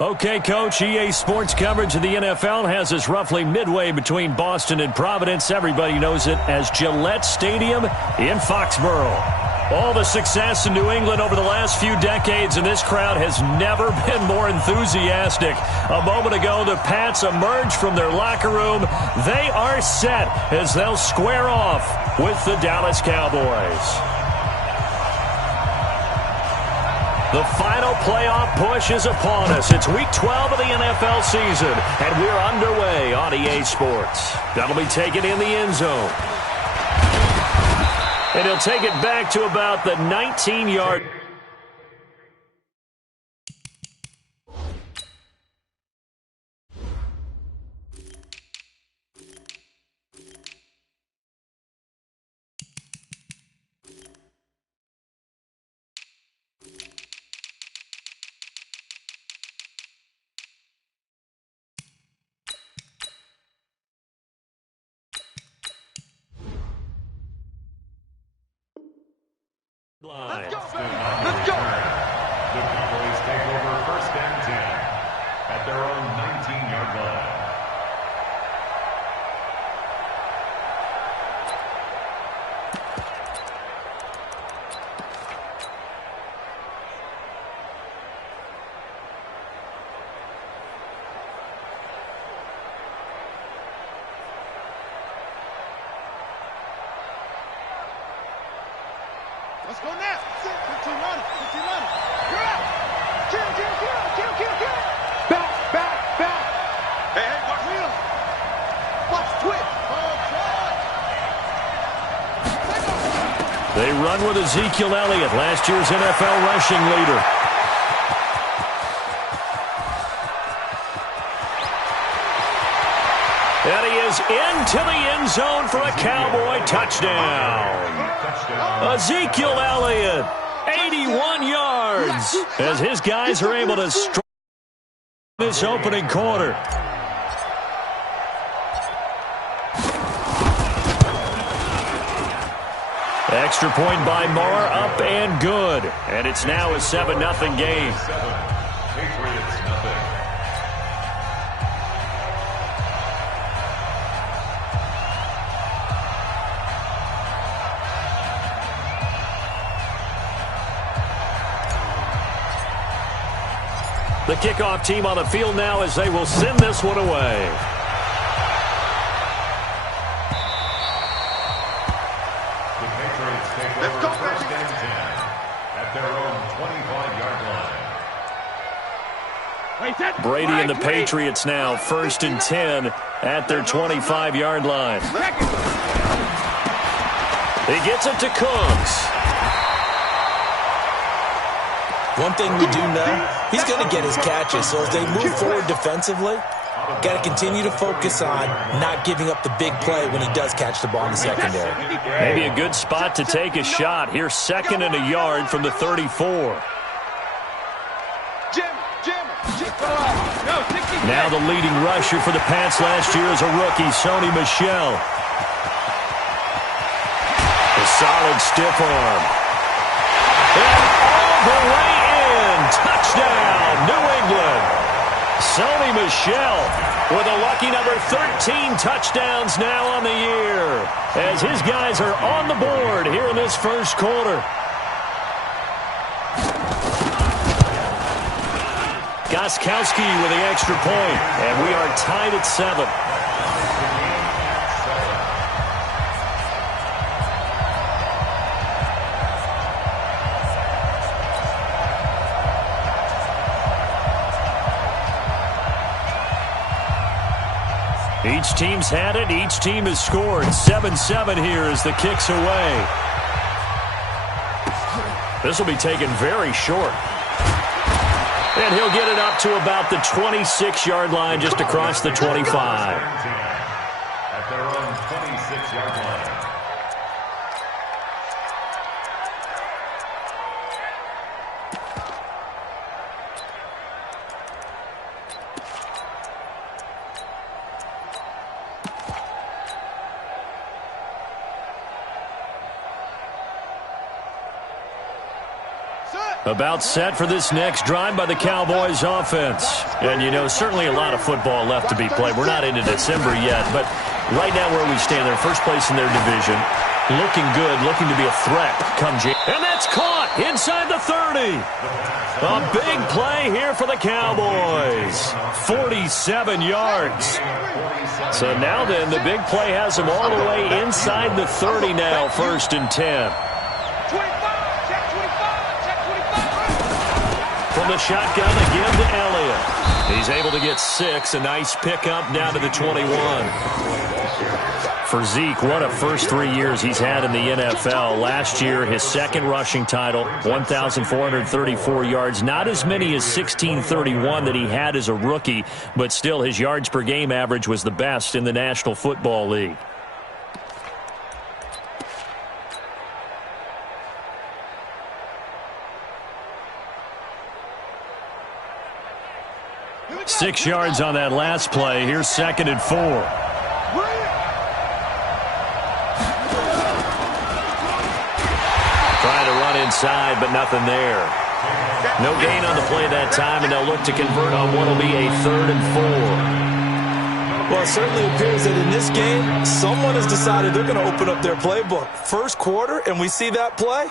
Okay, Coach, EA Sports coverage of the NFL has us roughly midway between Boston and Providence. Everybody knows it as Gillette Stadium in Foxborough. All the success in New England over the last few decades, and this crowd has never been more enthusiastic. A moment ago, the Pats emerged from their locker room. They are set as they'll square off with the Dallas Cowboys. The final playoff push is upon us. It's Week 12 of the NFL season, and we're underway on EA Sports. That'll be taken in the end zone. And he'll take it back to about the 19-yard. Let's go, baby. Let's go. The Cowboys take over 1st and 10 at their own 19-yard line. Let's go now. 15 running. You're out. Kill. Back. Hey, watch wheel. Watch twitch. They run with Ezekiel Elliott, last year's NFL rushing leader. And he is into the end zone for a Cowboy touchdown. Ezekiel Elliott, 81 yards, as his guys are able to strike this opening quarter. Extra point by Marr, up and good. And it's now a 7-0 game. Patriots nothing. The kickoff team on the field now as they will send this one away. The Patriots take over 1st and 10 at their own 25-yard line. Brady and the Patriots now 1st and 10 at their 25-yard line. He gets it to Cooks. One thing we do know, he's going to get his catches. So as they move forward defensively, got to continue to focus on not giving up the big play when he does catch the ball in the secondary. Maybe a good spot to take a shot. Here's 2nd and a yard from the 34. Now the leading rusher for the Pats last year is a rookie, Sony Michel. A solid stiff arm. And all the way in. Touchdown, New England. Sony Michel with a lucky number 13 touchdowns now on the year as his guys are on the board here in this first quarter. Gostkowski with the extra point, and we are tied at 7. Each team's had it. Each team has scored. 7-7 here as the kick's away. This will be taken very short. And he'll get it up to about the 26-yard line, just across the 25. At their own 26-yard line. About set for this next drive by the Cowboys offense. And, you know, certainly a lot of football left to be played. We're not into December yet, but right now where we stand, they're first place in their division. Looking good, looking to be a threat come January. And that's caught inside the 30. A big play here for the Cowboys. 47 yards. So now then, the big play has them all the way inside the 30 now, 1st and 10. From the shotgun again to Elliott. He's able to get 6. A nice pickup down to the 21. For Zeke, what a first 3 years he's had in the NFL. Last year, his second rushing title, 1,434 yards. Not as many as 1,631 that he had as a rookie, but still his yards per game average was the best in the National Football League. Six yards on that last play. Here's 2nd and 4. Trying to run inside, but nothing there. No gain on the play that time, and they'll look to convert on what will be a 3rd and 4. Well, it certainly appears that in this game, someone has decided they're going to open up their playbook. First quarter, and we see that play.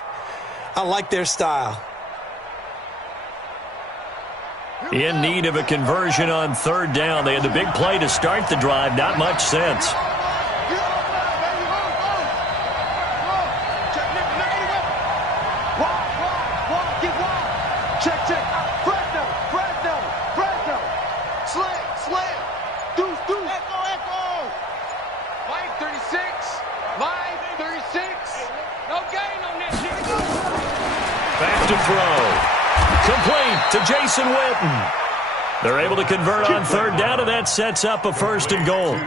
I like their style. In need of a conversion on 3rd down. They had the big play to start the drive. Not much sense. Back to throw. Complete to Jason Witten. They're able to convert on 3rd down, and that sets up a 1st and goal.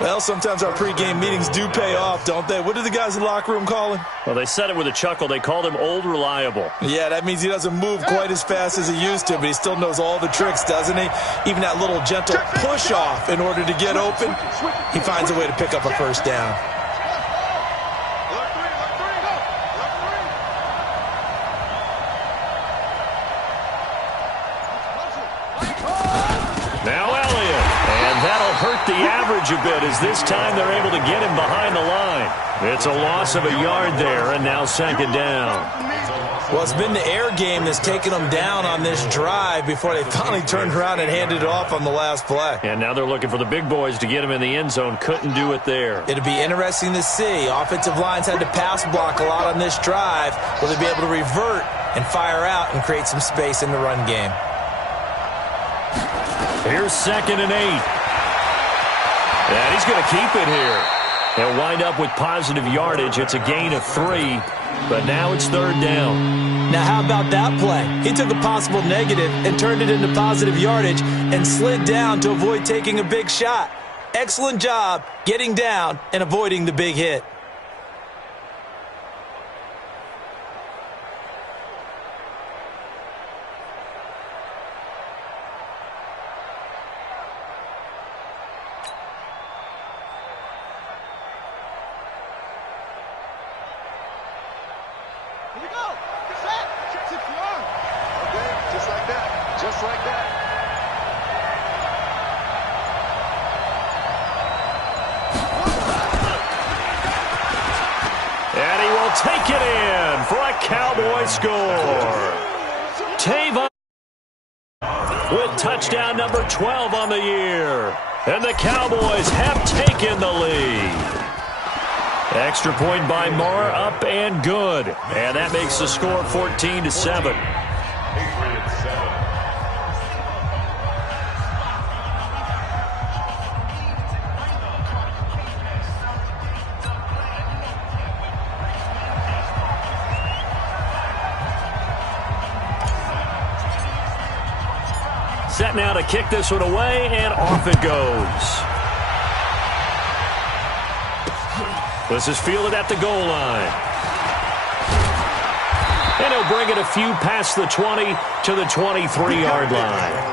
Well, sometimes our pregame meetings do pay off, don't they? What do the guys in the locker room call him? Well, they said it with a chuckle. They called him Old Reliable. Yeah, that means he doesn't move quite as fast as he used to, but he still knows all the tricks, doesn't he? Even that little gentle push-off in order to get open, he finds a way to pick up a 1st down. Now Elliott, and that'll hurt the average a bit as this time they're able to get him behind the line. It's a loss of a yard there, and now 2nd down. Well, it's been the air game that's taken them down on this drive before they finally turned around and handed it off on the last play. And now they're looking for the big boys to get him in the end zone. Couldn't do it there. It'll be interesting to see. Offensive lines had to pass block a lot on this drive. Will they be able to revert and fire out and create some space in the run game? Here's 2nd and 8. And he's going to keep it here. They'll wind up with positive yardage. It's a gain of 3, but now it's 3rd down. Now, how about that play? He took a possible negative and turned it into positive yardage and slid down to avoid taking a big shot. Excellent job getting down and avoiding the big hit. Take it in for a Cowboy score. Tavon with touchdown number 12 on the year. And the Cowboys have taken the lead. Extra point by Moore, up and good. And that makes the score 14-7. Set now to kick this one away, and off it goes. This is fielded at the goal line. And he'll bring it a few past the 20 to the 23-yard line.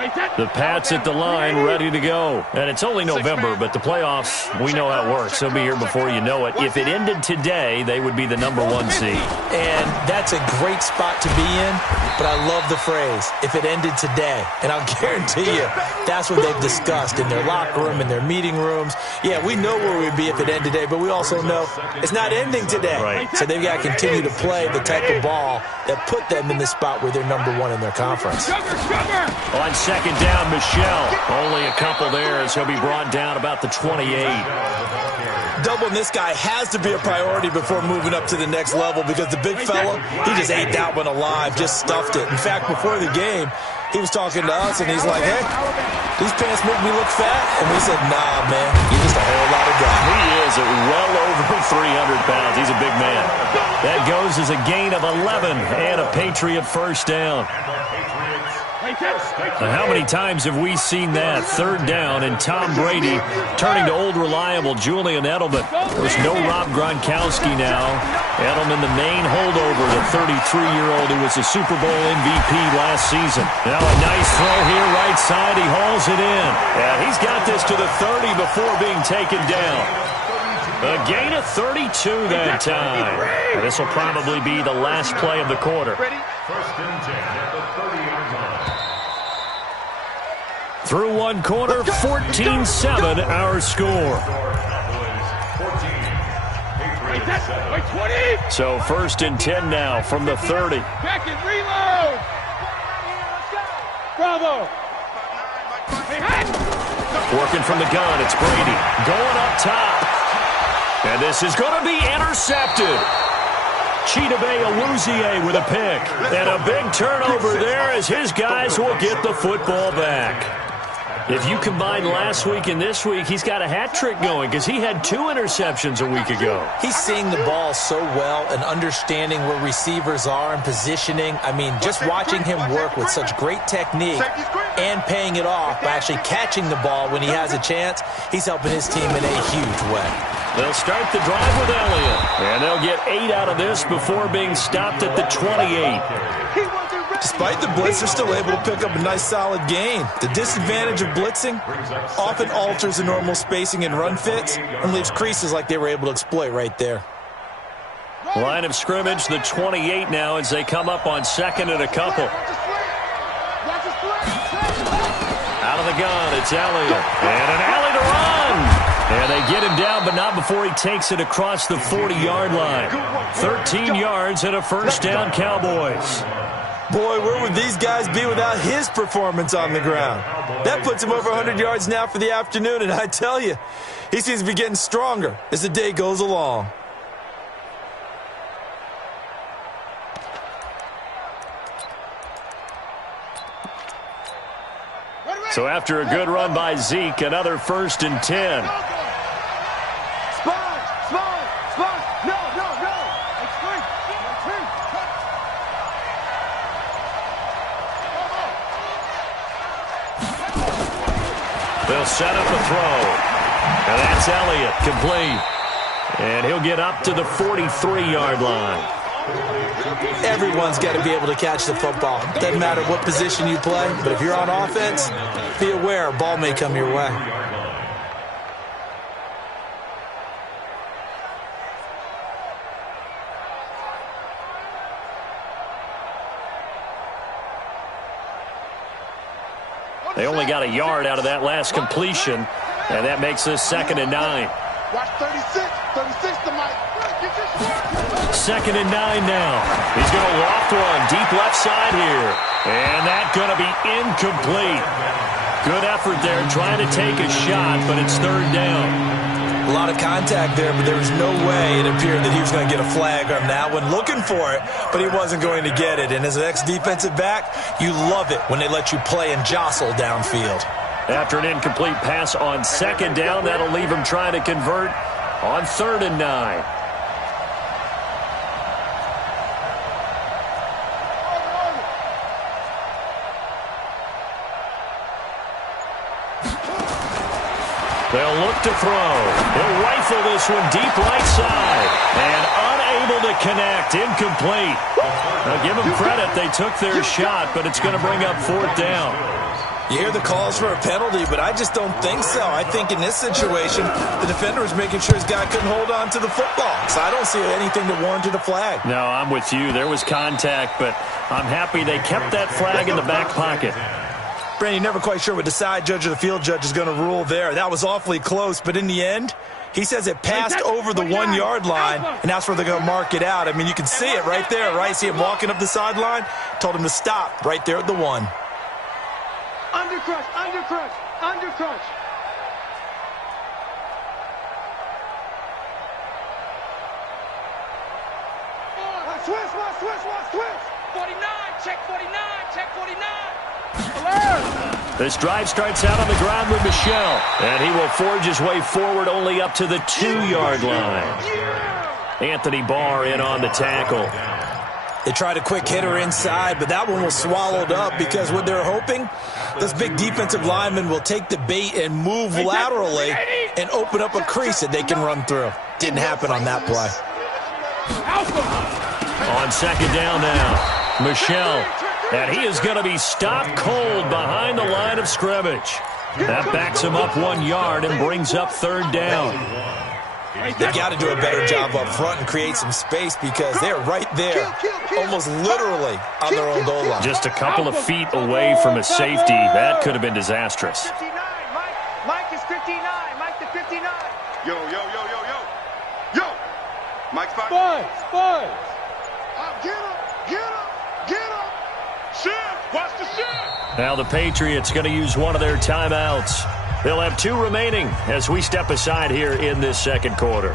The Pats at the line, ready to go. And it's only November, but the playoffs, we know how it works. They'll be here before you know it. If it ended today, they would be the #1 seed. And that's a great spot to be in, but I love the phrase, if it ended today. And I'll guarantee you, that's what they've discussed in their locker room, in their meeting rooms. Yeah, we know where we'd be if it ended today, but we also know it's not ending today. Right. So they've got to continue to play the type of ball that put them in the spot where they're #1 in their conference. On second down, Michelle. Only a couple there as he'll be brought down about the 28. Doubling this guy has to be a priority before moving up to the next level because the big fella, he just ate that one alive, just stuffed it. In fact, before the game, he was talking to us, and he's like, hey, these pants make me look fat. And we said, nah, man, you're just a whole lot of guy. He is at well over 300 pounds. He's a big man. That goes as a gain of 11 and a Patriot first down. Now, how many times have we seen that? Third down, and Tom Brady turning to old reliable Julian Edelman. There's no Rob Gronkowski now. Edelman, the main holdover, the 33-year-old who was a Super Bowl MVP last season. Now a nice throw here, right side. He hauls it in. Yeah, he's got this to the 30 before being taken down. A gain of 32 that time. And this will probably be the last play of the quarter. First and 10 at the 30-yard line. Through one quarter, 14-7 our score. So first and 10 now from the 30. Back and reload. Bravo. Working from the gun, it's Brady. Going up top. And this is going to be intercepted. Chidobe Awuzie with a pick. And a big turnover there as his guys will get the football back. If you combine last week and this week, he's got a hat trick going because he had 2 interceptions a week ago. He's seeing the ball so well and understanding where receivers are and positioning. I mean, just watching him work with such great technique and paying it off by actually catching the ball when he has a chance, he's helping his team in a huge way. They'll start the drive with Elliott, and they'll get 8 out of this before being stopped at the 28. Despite the blitz, they're still able to pick up a nice solid gain. The disadvantage of blitzing often alters the normal spacing and run fits and leaves creases like they were able to exploit right there. Line of scrimmage, the 28 now as they come up on second and a couple. Out of the gun, it's Elliott. And an alley to run. And they get him down, but not before he takes it across the 40-yard line. 13 yards and a first down, Cowboys. Boy, where would these guys be without his performance on the ground? That puts him over 100 yards now for the afternoon, and I tell you, he seems to be getting stronger as the day goes along. So after a good run by Zeke, another first and 10. They'll set up a throw. And that's Elliott, complete. And he'll get up to the 43-yard line. Everyone's got to be able to catch the football. Doesn't matter what position you play, but if you're on offense, be aware a ball may come your way. They only got a yard out of that last completion, and that makes this 2nd and 9. Watch 36 to Mike. Second and 9 now. He's going to loft one deep left side here. And that's going to be incomplete. Good effort there trying to take a shot, but it's 3rd down. A lot of contact there, but there was no way it appeared that he was going to get a flag on that one. Looking for it, but he wasn't going to get it. And as an ex-defensive back, you love it when they let you play and jostle downfield. After an incomplete pass on 2nd down, that'll leave him trying to convert on 3rd and 9. They'll look to throw. He'll rifle this one deep right side. And unable to connect. Incomplete. Now give them credit. They took their shot, but it's going to bring up 4th down. You hear the calls for a penalty, but I just don't think so. I think in this situation, the defender was making sure his guy couldn't hold on to the football. So I don't see anything that warranted a flag. No, I'm with you. There was contact, but I'm happy they kept that flag in the back pocket. Brandon, you're never quite sure what the side judge or the field judge is going to rule there. That was awfully close, but in the end, he says it passed over the 1-yard line, and that's where they're going to mark it out. I mean, you can see it right there, right? See him walking up the sideline? Told him to stop right there at the 1. Undercrush, undercrush, undercrush. Switch. 49, check 49, check 49. This drive starts out on the ground with Michel, and he will forge his way forward only up to the 2-yard line. Anthony Barr in on the tackle. They tried a quick hitter inside, but that one was swallowed up because what they're hoping, this big defensive lineman will take the bait and move laterally and open up a crease that they can run through. Didn't happen on that play. On second down now, Michel, and he is going to be stopped cold behind the line of scrimmage. That backs him up 1 yard and brings up third down. They've got to do a better job up front and create some space because they're right there, almost literally on their own goal line. Just a couple of feet away from a safety. That could have been disastrous. 59, Mike is 59, Mike the 59. Yo. Mike's 5. Get up. Shift. Watch the shift. Now the Patriots going to use one of their timeouts. They'll have 2 remaining as we step aside here in this second quarter.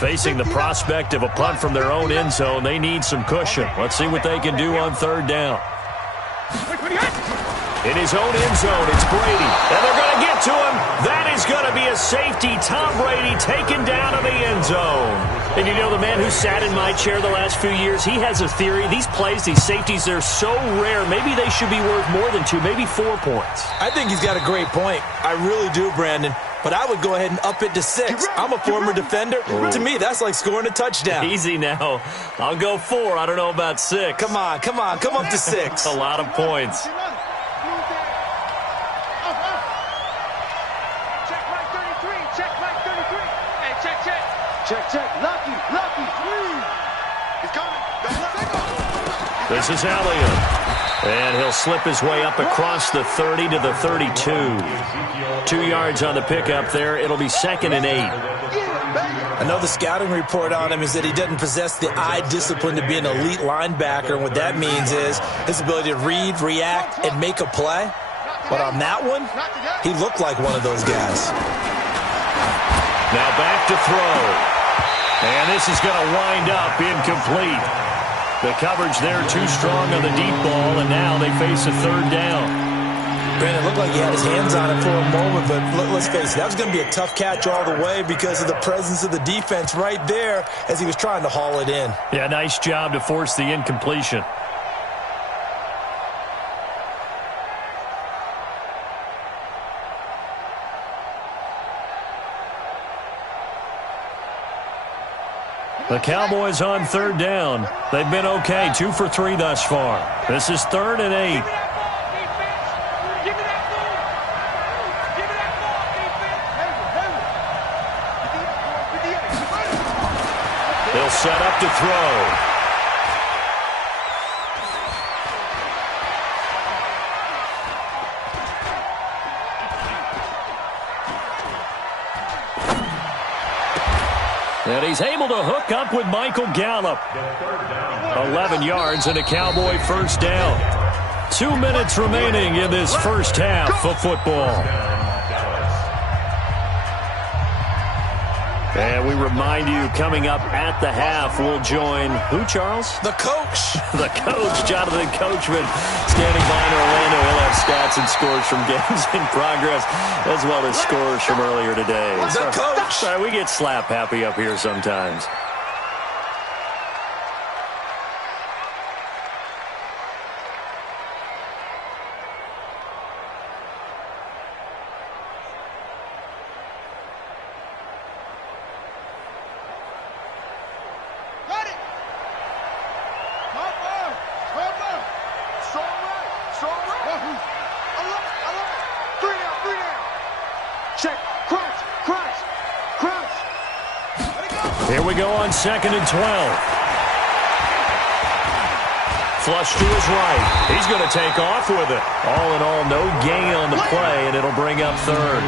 Facing the prospect of a punt from their own end zone, they need some cushion. Let's see what they can do on third down. In his own end zone, it's Brady. And they're going to get to him. That is going to be a safety. Tom Brady taken down in the end zone. And you know, the man who sat in my chair the last few years, he has a theory. These plays, these safeties, they're so rare. Maybe they should be worth more than 2, maybe 4 points. I think he's got a great point. I really do, Brandon. But I would go ahead and up it to 6. I'm a former defender. To me, that's like scoring a touchdown. Easy now. I'll go 4. I don't know about 6. Come on. Come up to 6. A lot of points. Check. Lucky. He's coming. This is Elliott. And he'll slip his way up across the 30 to the 32. 2 yards on the pickup there. It'll be 2nd and 8. I know the scouting report on him is that he doesn't possess the eye discipline to be an elite linebacker. And what that means is his ability to read, react, and make a play. But on that one, he looked like one of those guys. Now back to throw. And this is going to wind up incomplete. The coverage there too strong on the deep ball, and now they face a third down. Brandon, it looked like he had his hands on it for a moment, but let's face it, that was going to be a tough catch all the way because of the presence of the defense right there as he was trying to haul it in. Yeah, nice job to force the incompletion. The Cowboys on third down. They've been okay, 2 for 3 thus far. This is 3rd and 8. They'll set up to throw. And he's able to hook up with Michael Gallup. 11 yards and a Cowboy first down. 2 minutes remaining in this first half of football. And we remind you, coming up at the half, we'll join who, Charles? The coach. The coach, Jonathan Coachman, standing by in Orlando. He'll have stats and scores from games in progress, as well as scores from earlier today. The coach. Sorry, we get slap happy up here sometimes. Here we go on 2nd and 12. Flush to his right. He's going to take off with it. All in all, no gain on the play, and it'll bring up 3rd.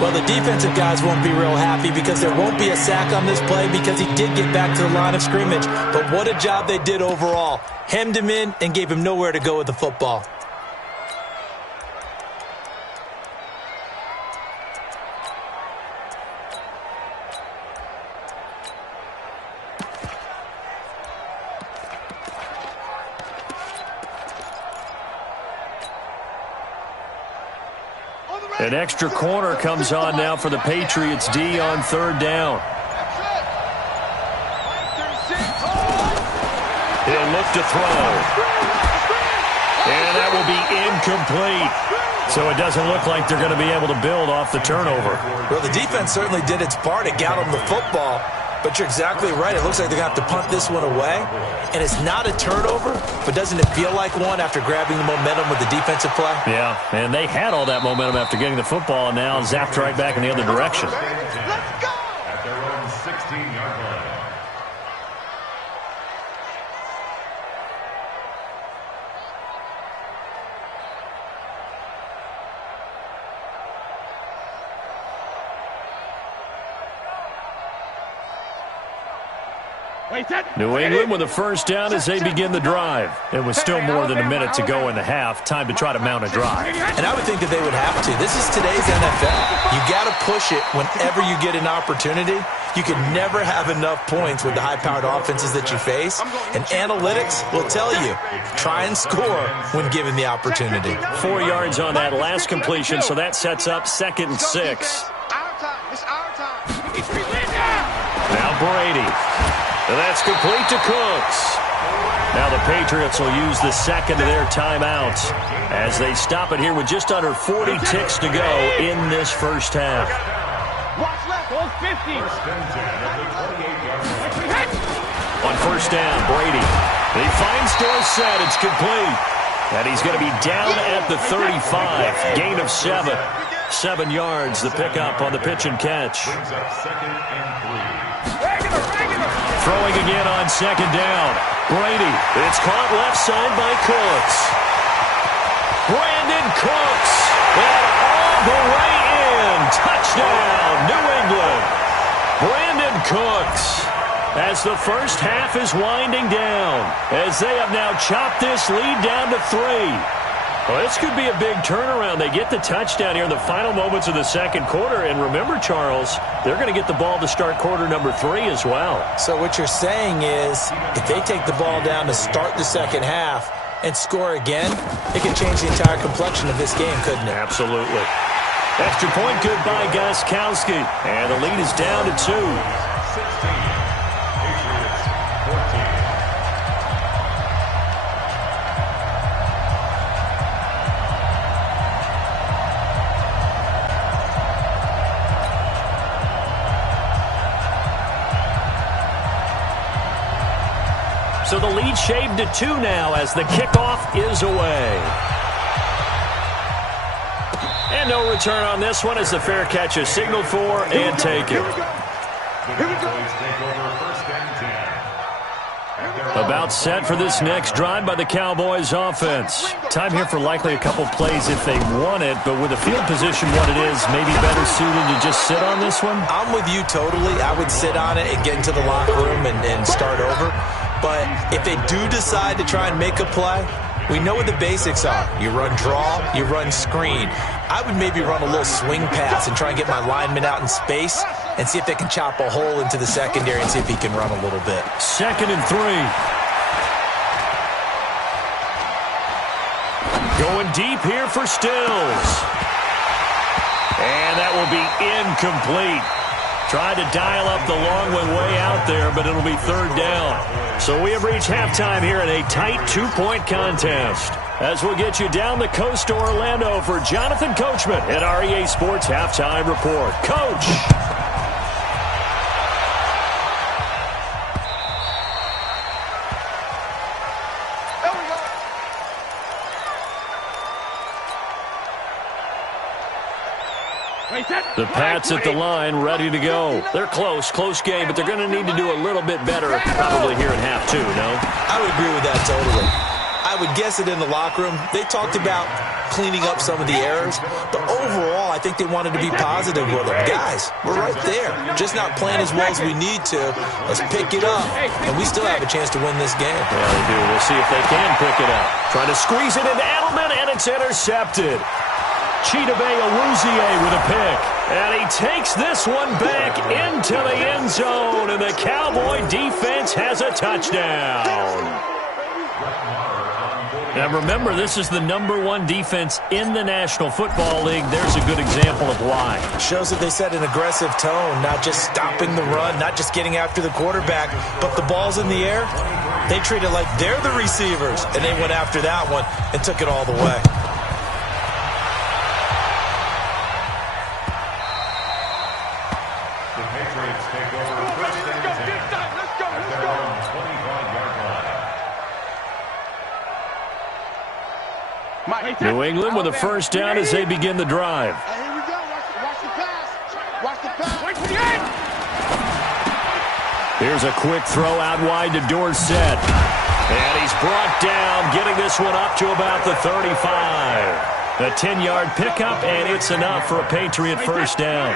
Well, the defensive guys won't be real happy because there won't be a sack on this play because he did get back to the line of scrimmage. But what a job they did overall. Hemmed him in and gave him nowhere to go with the football. An extra corner comes on now for the Patriots D on 3rd down. He'll look to throw. And that will be incomplete. So it doesn't look like they're going to be able to build off the turnover. Well, the defense certainly did its part. It got them the football. But you're exactly right. It looks like they're going to have to punt this one away. And it's not a turnover, but doesn't it feel like one after grabbing the momentum with the defensive play? Yeah, and they had all that momentum after getting the football and now zapped right back in the other direction. Let's go! At their own 16-yard line. New England with a first down as they begin the drive. It was still more than a minute to go in the half. Time to try to mount a drive. And I would think that they would have to. This is today's NFL. You got to push it whenever you get an opportunity. You can never have enough points with the high-powered offenses that you face. And analytics will tell you, try and score when given the opportunity. 4 yards on that last completion, so that sets up 2nd and 6. Our time. It's our time. Now Brady. And that's complete to Cooks. Now the Patriots will use the second of their timeouts as they stop it here with just under 40 ticks to go in this first half. Watch left. Hold 50. On first down, Brady. He finds Dorsett. It's complete. And he's going to be down at the 35. Gain of 7. 7 yards, the pickup on the pitch and catch. Throwing again on 2nd down. Brady. It's caught left side by Cooks. Brandon Cooks. And all the way in. Touchdown, New England. Brandon Cooks. As the first half is winding down. As they have now chopped this lead down to 3. Well, this could be a big turnaround. They get the touchdown here in the final moments of the second quarter. And remember, Charles, they're going to get the ball to start quarter number 3 as well. So what you're saying is if they take the ball down to start the second half and score again, it could change the entire complexion of this game, couldn't it? Absolutely. Extra point good by Gostkowski. And the lead is down to 2. 16. Patriots 14. So the lead shaved to 2 now as the kickoff is away. And no return on this one as the fair catch is signaled for and taken. About set for this next drive by the Cowboys offense. Time here for likely a couple plays if they want it, but with the field position what it is, maybe better suited to just sit on this one? I'm with you totally. I would sit on it and get into the locker room and start over. But if they do decide to try and make a play, we know what the basics are. You run draw, you run screen. I would maybe run a little swing pass and try and get my lineman out in space and see if they can chop a hole into the secondary and see if he can run a little bit. 2nd and 3. Going deep here for Stills. And that will be incomplete. Tried to dial up the long one way out there, but it'll be 3rd down. So we have reached halftime here in a tight 2-point contest. As we'll get you down the coast to Orlando for Jonathan Coachman at our EA Sports Halftime Report. Coach! The Pats at the line, ready to go. They're close game, but they're going to need to do a little bit better probably here in half two, no? I would agree with that totally. I would guess it in the locker room. They talked about cleaning up some of the errors, but overall, I think they wanted to be positive with them. Guys, we're right there. Just not playing as well as we need to. Let's pick it up, and we still have a chance to win this game. Yeah, they do. We'll see if they can pick it up. Trying to squeeze it into Edelman, and it's intercepted. Chidobe Awuzie with a pick. And he takes this one back into the end zone, and the Cowboy defense has a touchdown. Now remember, this is the #1 defense in the National Football League. There's a good example of why. Shows that they set an aggressive tone, not just stopping the run, not just getting after the quarterback, but the ball's in the air. They treat it like they're the receivers, and they went after that one and took it all the way. The Patriots take over first and 10 at their own 25-yard line. New England with a first down as they begin the drive. Hey, here we go. Watch the pass. Watch the pass. Here's a quick throw out wide to Dorsett. And he's brought down, getting this one up to about the 35. A 10-yard pickup, and it's enough for a Patriot first down.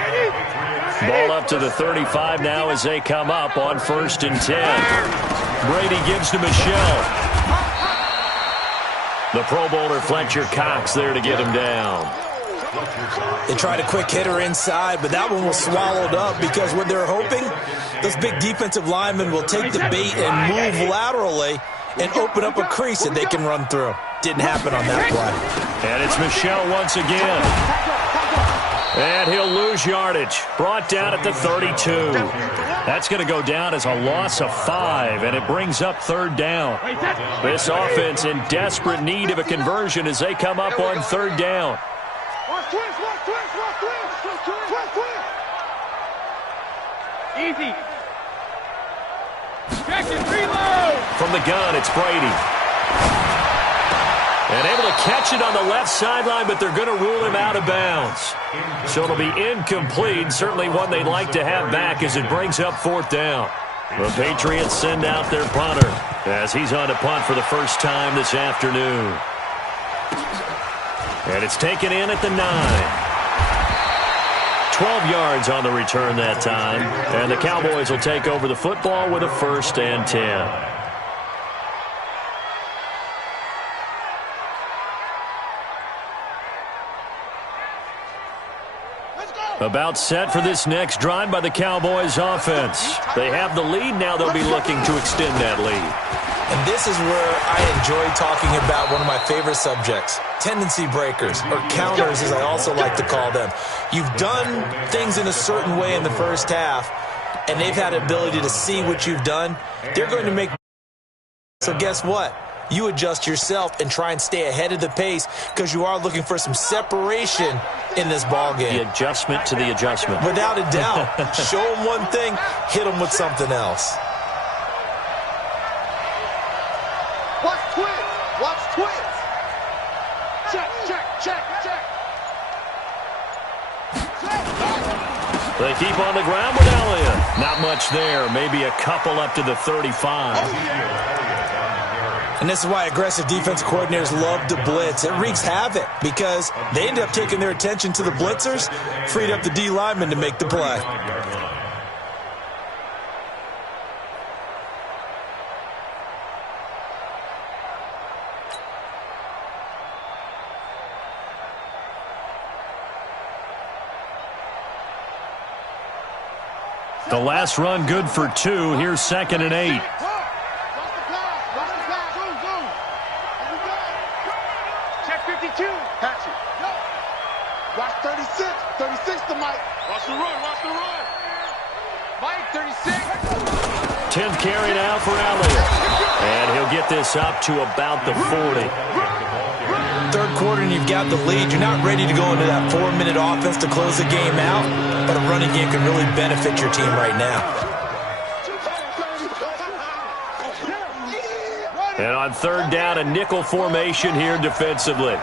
Ball up to the 35 now as they come up on 1st and 10. Brady gives to Michelle. The Pro Bowler Fletcher Cox there to get him down. They tried a quick hitter inside, but that one was swallowed up because what they're hoping, those big defensive linemen will take the bait and move laterally and open up a crease that they can run through. Didn't happen on that play. And it's Michelle once again. And he'll lose yardage. Brought down at the 32. That's going to go down as a loss of 5, and it brings up 3rd down. This offense in desperate need of a conversion as they come up on 3rd down. Easy. Check and reload. From the gun, it's Brady. And able to catch it on the left sideline, but they're going to rule him out of bounds. So it'll be incomplete, certainly one they'd like to have back as it brings up 4th down. The Patriots send out their punter as he's on to punt for the first time this afternoon. And it's taken in at the 9. 12 yards on the return that time. And the Cowboys will take over the football with a 1st and 10. About set for this next drive by the Cowboys offense. They have the lead. Now they'll be looking to extend that lead. And this is where I enjoy talking about one of my favorite subjects, tendency breakers, or counters as I also like to call them. You've done things in a certain way in the first half, and they've had the ability to see what you've done. They're going to make... So guess what? You adjust yourself and try and stay ahead of the pace because you are looking for some separation in this ball game. The adjustment to the adjustment. Without a doubt. Show them one thing, hit them with something else. Watch twins. Watch twins. Check. They keep on the ground with Elliott. Not much there. Maybe a couple up to the 35. And this is why aggressive defense coordinators love to blitz. It wreaks havoc because they end up taking their attention to the blitzers, freed up the D lineman to make the play. The last run good for 2. Here's 2nd and 8. Check 52. Patch it. Watch 36. 36 to Mike. Watch the run. Mike, 36. 10th carry now for Elliott. And he'll get this up to about the 40. Third quarter and you've got the lead. You're not ready to go into that 4-minute offense to close the game out, but a running game can really benefit your team right now. And on 3rd down, a nickel formation here defensively.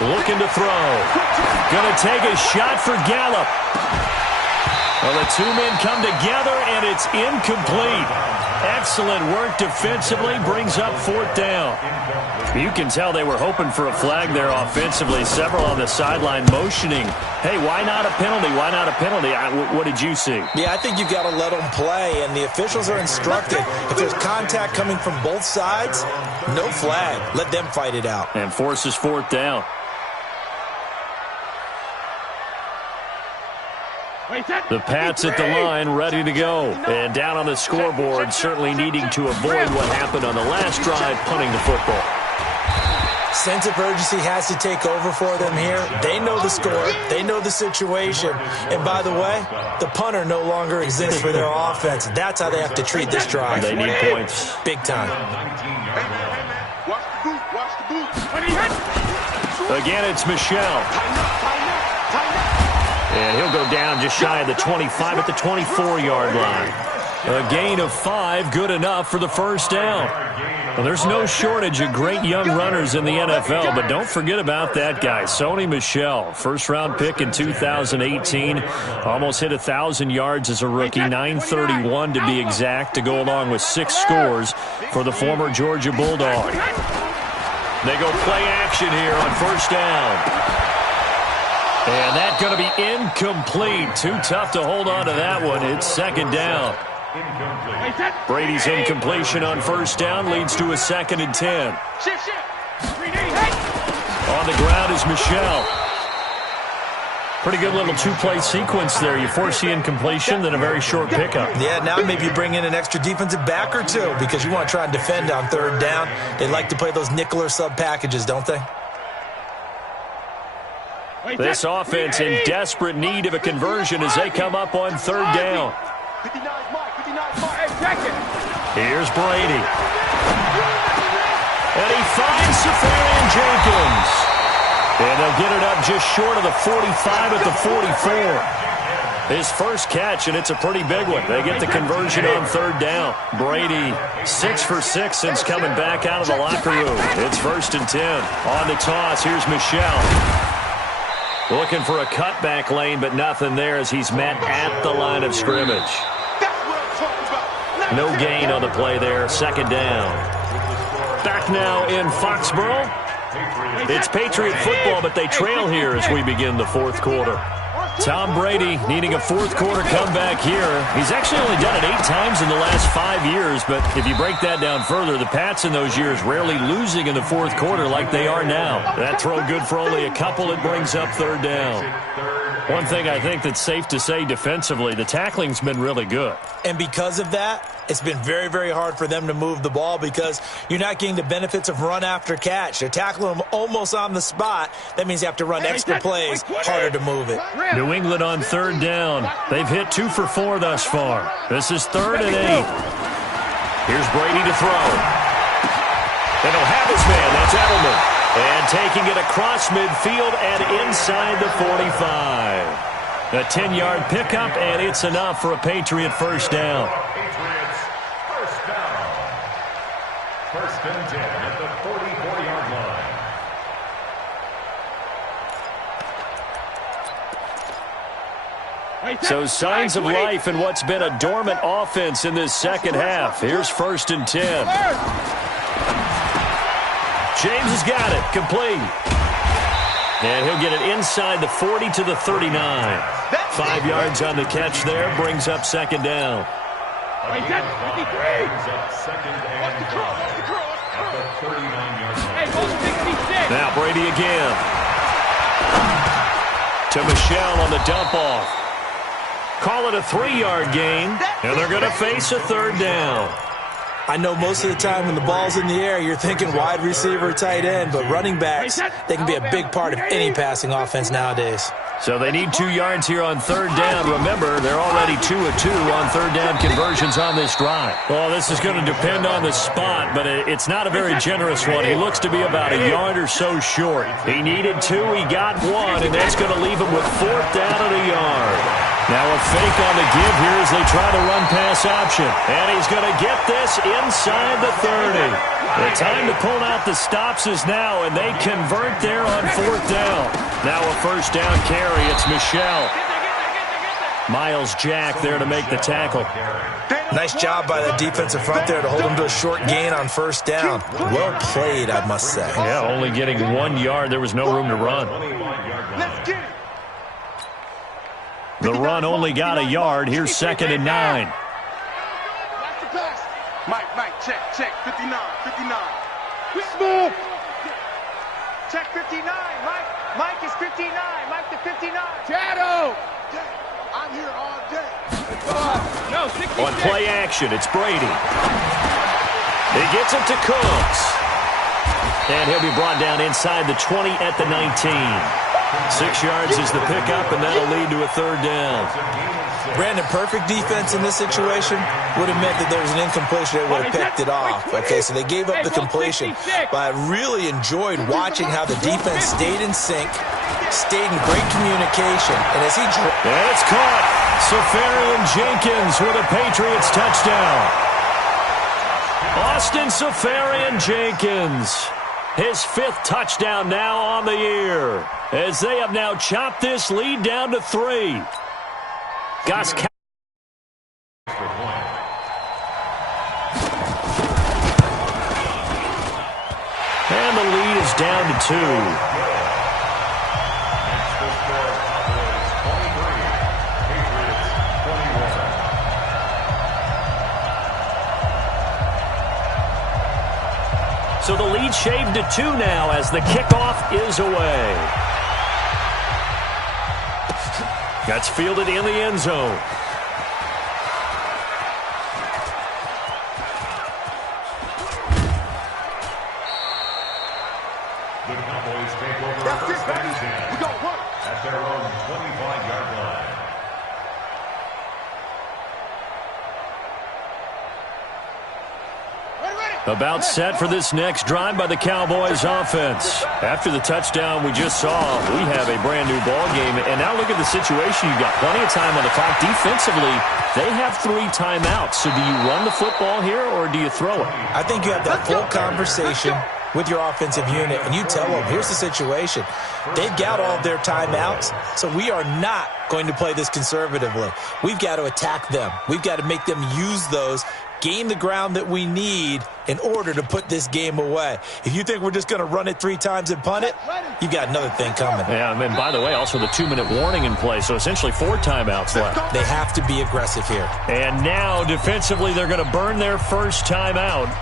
looking to throw. Going to take a shot for Gallup. Well, the two men come together, and it's incomplete. Excellent work defensively, brings up 4th down. You can tell they were hoping for a flag there offensively. Several on the sideline motioning, hey, why not a penalty? Why not a penalty? What did you see? Yeah, I think you've got to let them play, and the officials are instructed. If there's contact coming from both sides, no flag. Let them fight it out. And forces 4th down. The Pats at the line, ready to go. And down on the scoreboard, certainly needing to avoid what happened on the last drive, punting the football. Sense of urgency has to take over for them here. They know the score. They know the situation. And by the way, the punter no longer exists for their offense. That's how they have to treat this drive. They need points. Big time. Watch the boot. Watch the boot. Again, it's Michelle. And he'll go down just shy of the 25 at the 24-yard line. A gain of 5, good enough for the first down. Well, there's no shortage of great young runners in the NFL, but don't forget about that guy, Sony Michel. First-round pick in 2018. Almost hit 1,000 yards as a rookie, 931 to be exact, to go along with 6 scores for the former Georgia Bulldog. They go play action here on first down. And that's going to be incomplete. Too tough to hold on to that one. It's 2nd down. Brady's incompletion on first down leads to a 2nd and 10. On the ground is Michelle. Pretty good little 2-play sequence there. You force the incompletion, then a very short pickup. Yeah, now maybe you bring in an extra defensive back or two because you want to try and defend on 3rd down. They like to play those nickel or sub packages, don't they? This offense in desperate need of a conversion as they come up on 3rd down. Here's Brady. And he finds Safarian Jenkins. And they'll get it up just short of the 45 at the 44. His first catch, and it's a pretty big one. They get the conversion on 3rd down. Brady, 6 for 6 since coming back out of the locker room. It's 1st and 10. On the toss, here's Michelle. Looking for a cutback lane, but nothing there as he's met at the line of scrimmage. No gain on the play there. 2nd down. Back now in Foxborough. It's Patriot football, but they trail here as we begin the 4th quarter. Tom Brady needing a 4th quarter comeback here. He's actually only done it 8 times in the last 5 years, but if you break that down further, the Pats in those years rarely losing in the 4th quarter like they are now. That throw good for only a couple. It brings up 3rd down. One thing I think that's safe to say defensively, the tackling's been really good. And because of that, it's been very, very hard for them to move the ball because you're not getting the benefits of run after catch. They're tackling them almost on the spot. That means you have to run extra plays, harder to move it. New England on 3rd down. They've hit 2 for 4 thus far. This is 3rd and 8. Here's Brady to throw. And he'll have his man. That's Edelman. And taking it across midfield and inside the 45. A 10-yard pickup, and it's enough for a Patriot first down. Patriots first down. 1st and 10 at the 44-yard line. So signs of life in what's been a dormant offense in this 2nd half. Here's 1st and 10. James has got it. Complete. And he'll get it inside the 40 to the 39. 5 yards on the catch there. Brings up 2nd down. Brings up 2nd and 5 at the 39-yard line. Now Brady again. To Michelle on the dump off. Call it a 3-yard gain. And they're going to face a 3rd down. I know most of the time when the ball's in the air, you're thinking wide receiver, tight end, but running backs, they can be a big part of any passing offense nowadays. So they need 2 yards here on 3rd down. Remember, they're already 2 of 2 on 3rd down conversions on this drive. Well, this is going to depend on the spot, but it's not a very generous one. He looks to be about a yard or so short. He needed 2, he got 1, and that's going to leave him with 4th down and a yard. Now a fake on the give here as they try to run pass option. And he's going to get this inside the 30. The time to pull out the stops is now, and they convert there on 4th down. Now a first down carry. It's Michelle. Miles Jack there to make the tackle. Nice job by that defensive front there to hold him to a short gain on 1st down. Well played, I must say. Yeah, only getting 1 yard. There was no room to run. The run only got a yard. Here's 2nd and 9. Mike, check, 59. Smooth. Check 59. Mike is 59. Mike to 59. Shadow. I'm here all day. No, 66. On play action, it's Brady. He gets it to Cooks. And he'll be brought down inside the 20 at the 19. 6 yards is the pickup, and that'll lead to a 3rd down. Brandon, perfect defense in this situation would have meant that there was an incompletion. They would have picked it off. Okay, so they gave up the completion. But I really enjoyed watching how the defense stayed in sync, stayed in great communication. And as he and it's caught. Safarian Jenkins with a Patriots touchdown. Austin Safarian Jenkins. His 5th touchdown now on the year, as they have now chopped this lead down to 3. Gus. And the lead is down to 2. So the lead shaved to 2 now as the kickoff is away. That's fielded in the end zone. The Cowboys take over first and 10 at their own 25-yard line. About set for this next drive by the Cowboys offense. After the touchdown we just saw, we have a brand new ball game. And now look at the situation. You've got plenty of time on the clock. Defensively, they have 3 timeouts. So do you run the football here or do you throw it? I think you have that full conversation with your offensive unit, and you tell them, here's the situation. They've got all of their timeouts, so we are not going to play this conservatively. We've got to attack them. We've got to make them use those, gain the ground that we need in order to put this game away. If you think we're just going to run it 3 times and punt it, you've got another thing coming. Yeah, and by the way, also the 2-minute warning in play, so essentially 4 timeouts left. They have to be aggressive here. And now, defensively, they're going to burn their first timeout.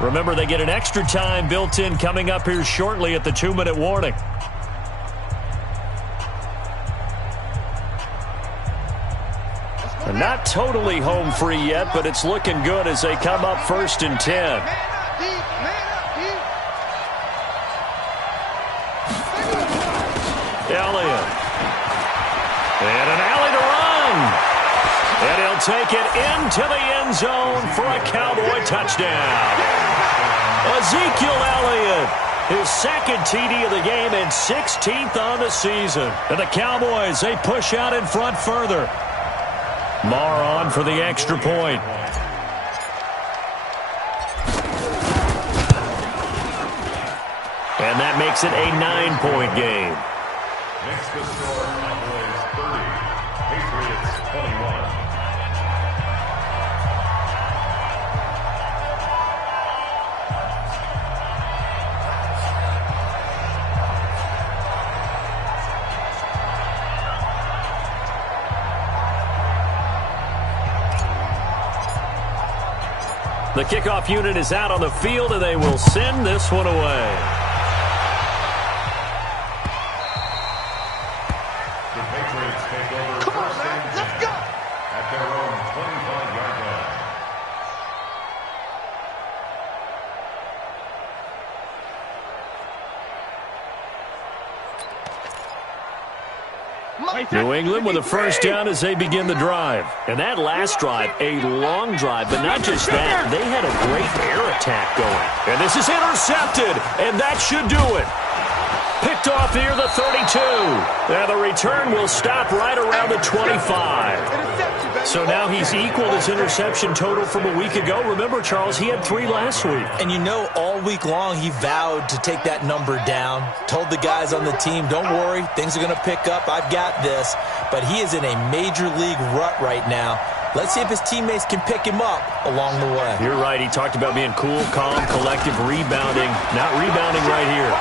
Remember, they get an extra time built in coming up here shortly at the 2-minute warning. And not totally home free yet, but it's looking good as they come up 1st and 10. Elliott. And an alley to run. And he'll take it into the end zone for a Cowboy touchdown. Ezekiel Elliott, his 2nd TD of the game and 16th on the season. And the Cowboys, they push out in front further. Marr on for the extra point. And that makes it a 9-point game. Makes the score Cowboys 30, Patriots 21. The kickoff unit is out on the field, and they will send this one away. The Patriots take over first and 10 at their own 25-yard line. New England with a first down as they begin the drive. And that last drive, a long drive, but not just that. They had a great air attack going. And this is intercepted, and that should do it. Picked picked off near the 32. Now the return will stop right around the 25. So now he's equaled his interception total from a week ago. Remember, Charles, he had 3 last week. And you know, all week long he vowed to take that number down. Told the guys on the team, don't worry, things are going to pick up. I've got this. But he is in a major league rut right now. Let's see if his teammates can pick him up along the way. You're right. He talked about being cool, calm, collective, rebounding. Not rebounding right here.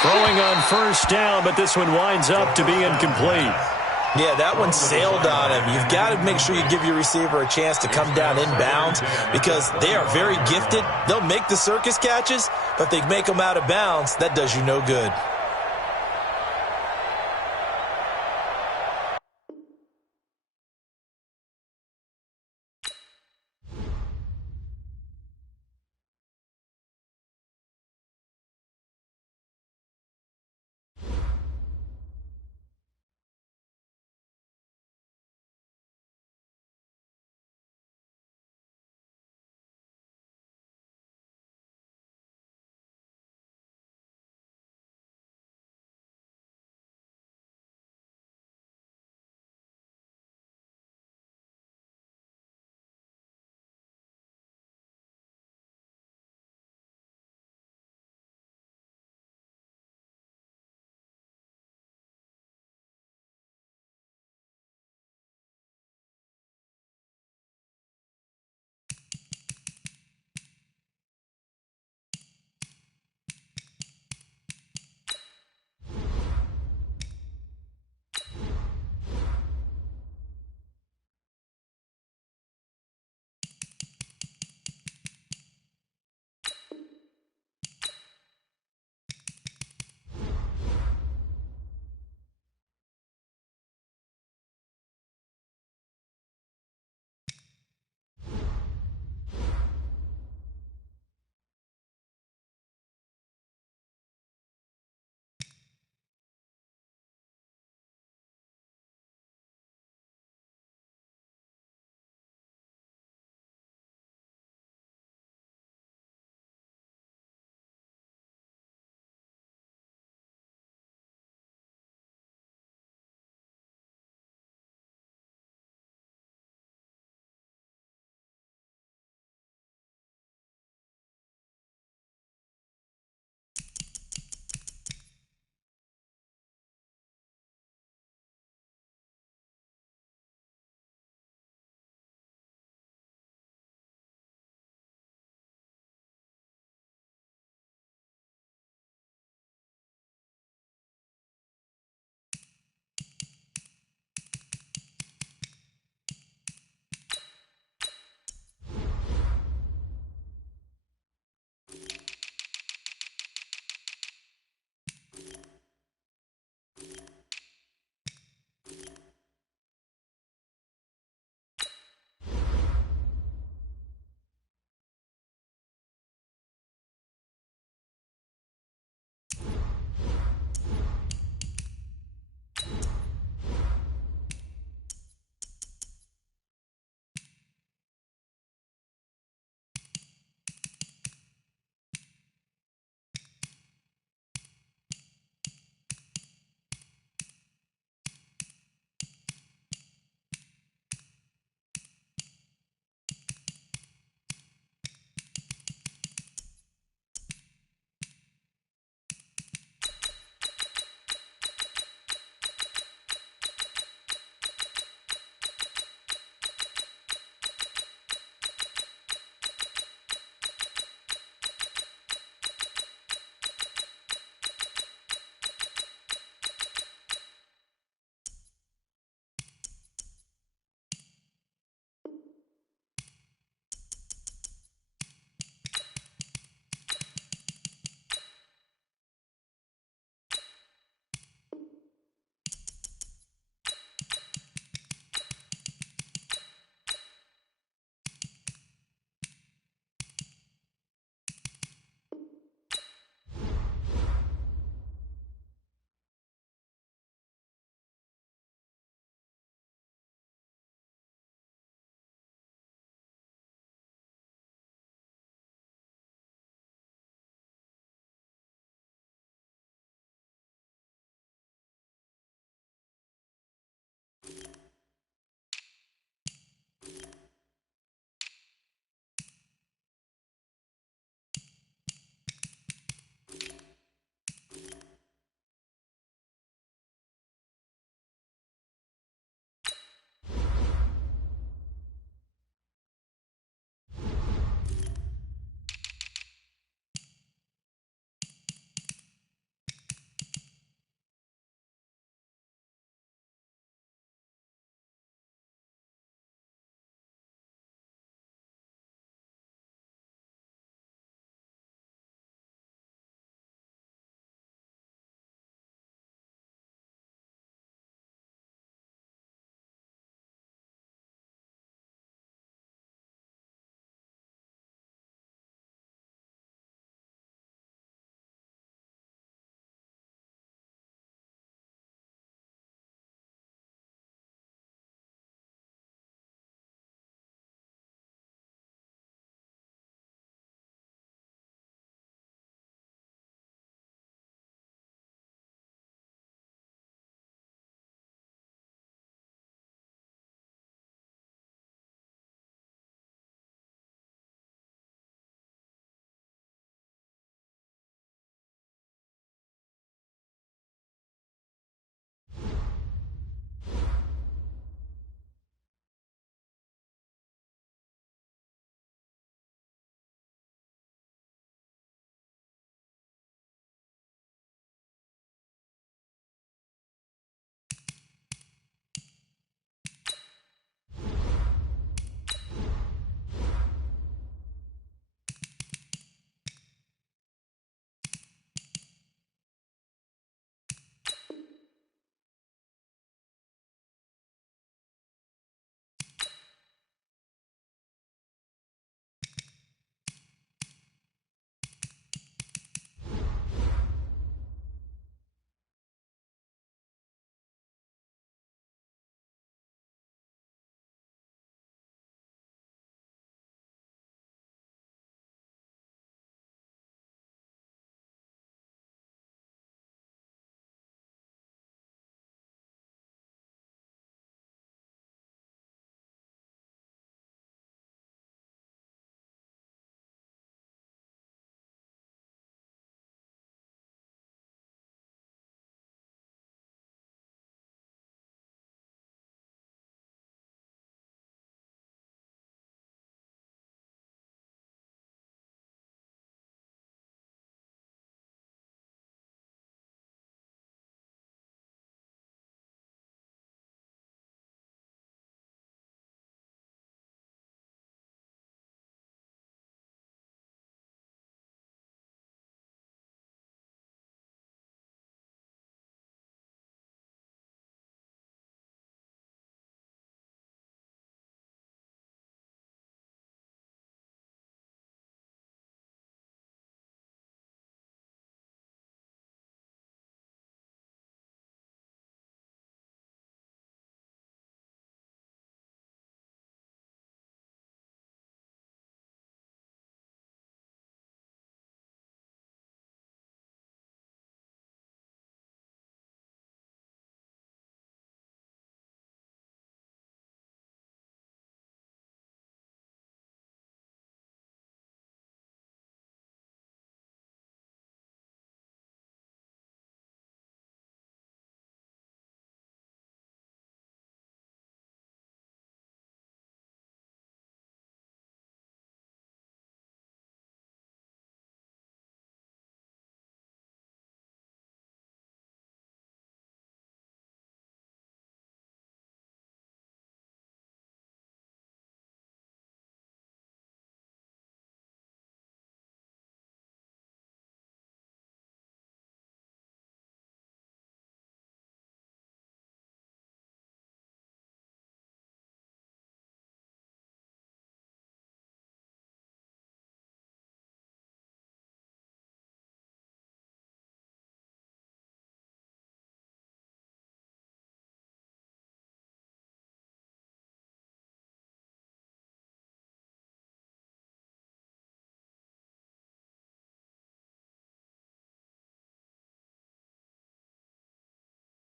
Throwing on first down, but this one winds up to be incomplete. Yeah, that one sailed on him. You've got to make sure you give your receiver a chance to come down inbounds because they are very gifted. They'll make the circus catches, but if they make them out of bounds, that does you no good.